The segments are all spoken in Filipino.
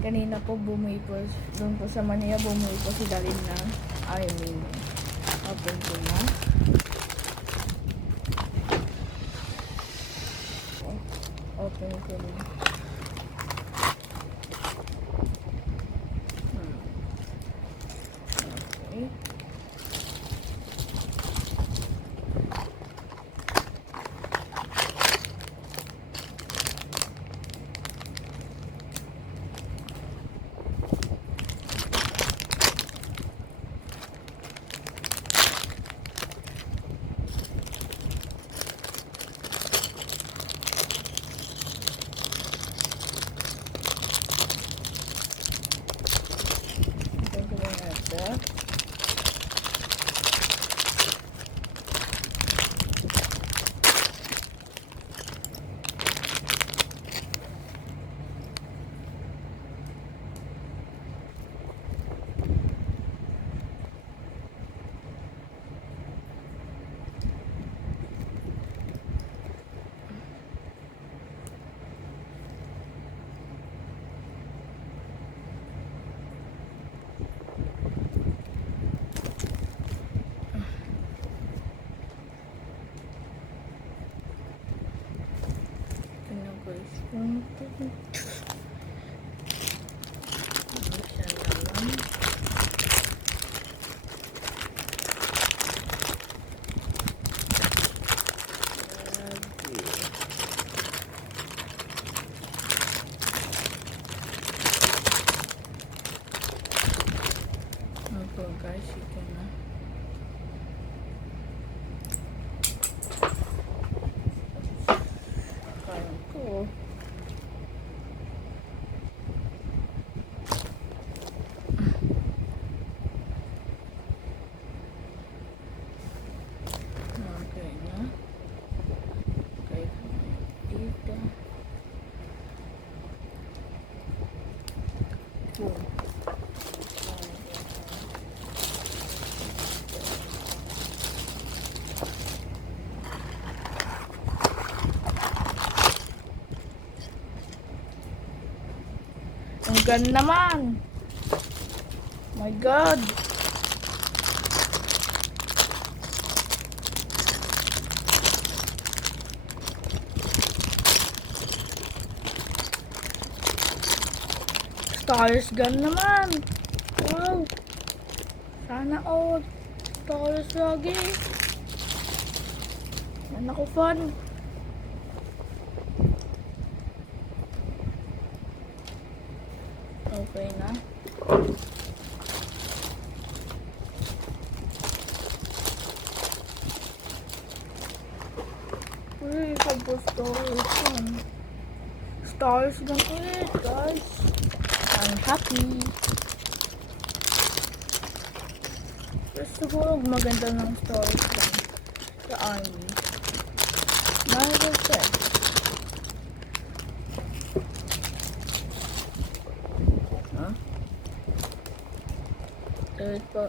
Kanina po bumuwi po, doon po sa Manila, bumuwi po si Dalin na open po na. Open po na. Okay. Guys, ito na. Kain ko. Okay na. Okay dito. Boom. Ang ganda naman. My God. Stars gun naman. Wow. Sana all. Stars lagi. Yan ako fun. Okay na. Uy, tapos stars yan. Stars gan ulit, guys. I'm happy. Pero siguro maganda ng stars gan sa army. Maganda. Ito.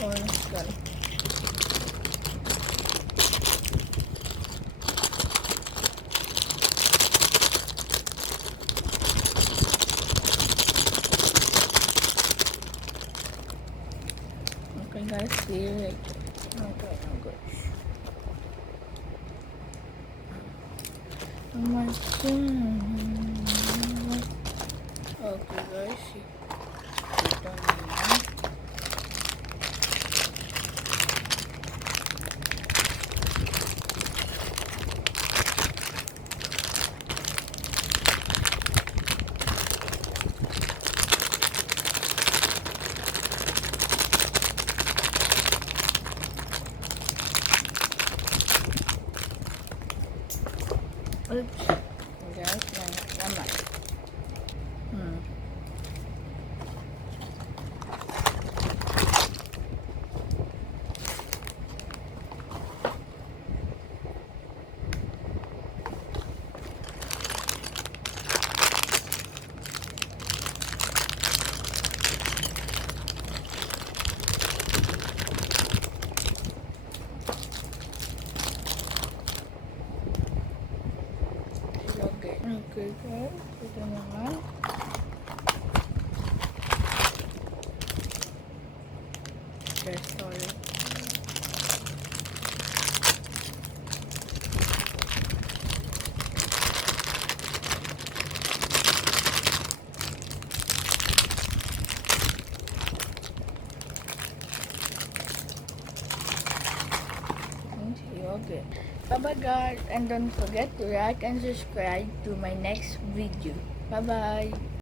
Orange gun. Okay guys, see you later. Okay, I'm good. Oh my God. Okay guys, ito na. Oops. Guys, naman. Okay, ito naman. Okay, sorry. Okay. Bye-bye guys, and don't forget to like and subscribe to my next video. Bye-bye.